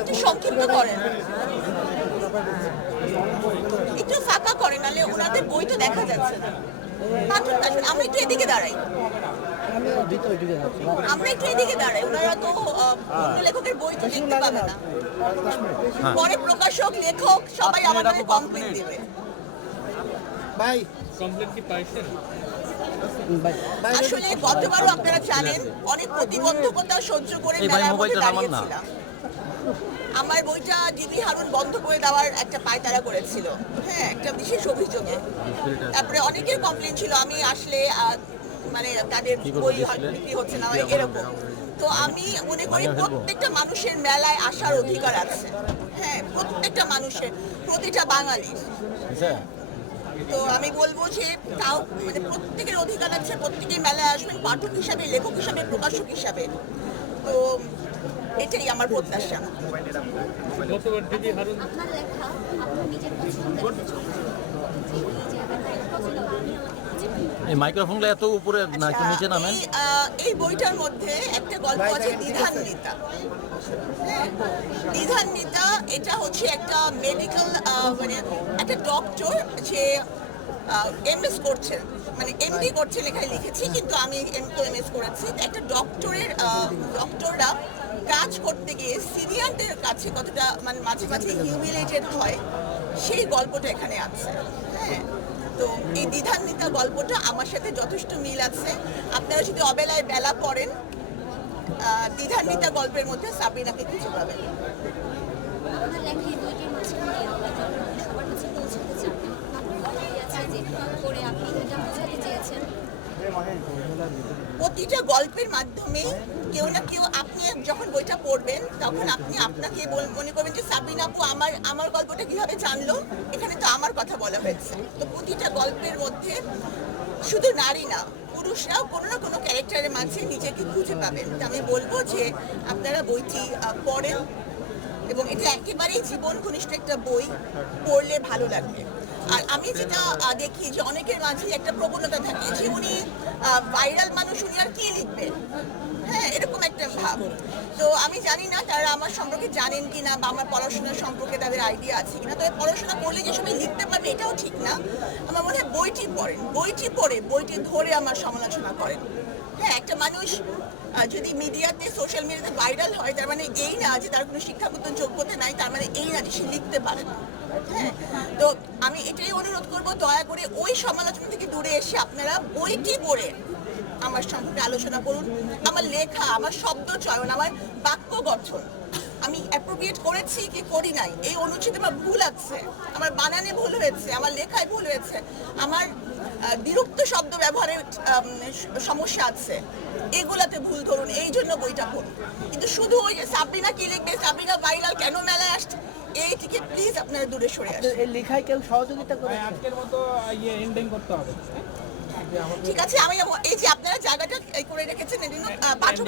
একটু সংক্ষিপ্ত করেন। একটু ফাঁকা করেন নাহলে ওনাদের বই তো দেখা যাচ্ছে না। আমরা একটু এদিকে দাঁড়াই। আমরা একটু এদিকে দাঁড়াই ওনারা তো অন্য লেখকের বই তো দেখতে পাবে না। পরে প্রকাশক লেখক সবাই আমাদের কমপ্লেন দিবে। ভাই কমপ্লেন কি পাইছেন? আসলে গতবারও আপনারা জানেন অনেক প্রতিবন্ধকতা সহ্য করে মেলার মধ্যে। দাঁড়িয়েছিলাম। আমার বইটা জিবি হারুন বন্ধ করে দেওয়ার একটা পায়তারা করেছিল। হ্যাঁ একটা বিশেষ অভিযোগে। তারপরে অনেকের কমপ্লেন ছিল আমি আসলে মানে তাদের বই বিক্রি হচ্ছে না এরকম। তো আমি মনে করি প্রত্যেকটা মানুষের মেলায় আসার অধিকার আছে। হ্যাঁ প্রত্যেকটা মানুষের প্রতিটা বাঙালির। বুঝছে তো আমি বলব যে তাও মানে প্রত্যেকের অধিকার আছে, প্রত্যেকেই মেলায় আসবেন, পাঠক হিসাবে, লেখক হিসাবে, প্রকাশক হিসাবে। তো এটাই আমার প্রত্যাশা গতবার ডিবি হারুন আপনার লেখা আপনার নিজের পছন্দের কিছু এই যে আপনার পছন্দ আমি আমাকে খুঁজে পাই এই মাইক্রোফোনটা এত উপরে না একটু নিচে নামেন। এই, বইটার মধ্যে একটা গল্প আছে দ্বিধান্বিতা। হ্যাঁ, দ্বিধান্বিতা এটা হচ্ছে একটা মেডিকেল মানে একটা ডক্টর যে এমএস করছেন মানে এমডি করছেন এখানে লিখেছি কিন্তু আমি এম তো এমএস করেছি। একটা ডক্টরের ডক্টররা কাজ করতে গিয়ে সিনিয়রদের কাছে কতটা মানে মাঝে মাঝে হিউমিলেটেড হয় সেই গল্পটা এখানে আছে। হ্যাঁ তো এই দ্বিধান্বিতা গল্পটা আমার সাথে যথেষ্ট মিল আছে। আপনারা যদি অবেলায় বেলা পড়েন দ্বিধান্বিতা গল্পের মধ্যে সাবিনাকে পাবেন। কাছে যে, করে আপনি প্রতিটা গল্পের মাধ্যমে কেউ না কেউ আপনি যখন বইটা পড়বেন, তখন আপনি আপনাকে মনে করবেন যে, সাবিনা আপু, আমার আমার গল্পটা কীভাবে জানলো? এখানে তো আমার কথা বলা হয়েছে। তো প্রতিটা গল্পের মধ্যে শুধু নারী না, পুরুষরাও কোনো না কোনো ক্যারেক্টারের মাঝে নিজেকে খুঁজে পাবেন। তো আমি বলব যে, আপনারা বইটি পড়েন এবং এটা একেবারেই জীবন ঘনিষ্ঠ একটা বই, পড়লে ভালো লাগবে। আর আমি যেটা দেখি যে, অনেকের মাঝে একটা প্রবণতা থাকে যে, উনি ভাইরাল মানুষ উনি আর কি লিখবেন হ্যাঁ এরকম একটা ভাব। তো আমি জানি না তারা আমার সম্পর্কে জানেন কি না বা আমার পড়াশোনার সম্পর্কে তাদের আইডিয়া আছে কিনা। তবে পড়াশোনা করলে যে সবাই লিখতে পারবে, এটাও ঠিক না। আমার মনে হয় বইটি পড়েন, বইটি পড়ে, বইটি ধরে আমার সমালোচনা করেন। হ্যাঁ একটা মানুষ যদি মিডিয়াতে সোশ্যাল মিডিয়াতে ভাইরাল হয়, তার মানে এই না যে তার কোনো শিক্ষাগত যোগ্যতা নাই, তার মানে এই না যে সে লিখতে পারে না। হ্যাঁ তো আমি এটাই অনুরোধ করব, দয়া করে ওই সমালোচনা থেকে দূরে এসে আপনারা বইটি পড়ে আমার সম্পর্কে আলোচনা করুন। আমার লেখা, আমার শব্দ চয়ন, আমার বাক্য গঠন। আমি অ্যাপ্রোপ্রিয়েট করেছি কি করি নাই? এই অনুচ্ছেদে আমার ভুল আছে। আমার বানানে ভুল হয়েছে আমার লেখায় ভুল হয়েছে আমার বিরক্ত শব্দ ব্যবহারের সমস্যা আছে। এগুলাতে ভুল ধরুন এই জন্য বইটা পড়ুন। কিন্তু শুধু ওই যে সাবরিনা কি লিখবে সাবরিনা ভাইরাল কেন মেলায় আসছে এই থেকে প্লিজ আপনারা দূরে সরে আসুন। লেখায় কেউ সহযোগিতা করে আজকের মতো ইয়ে এন্ডিং করতে হবে। ঠিক আছে আমি এই যে আপনারা জায়গাটা করে রেখেছেন পাঠক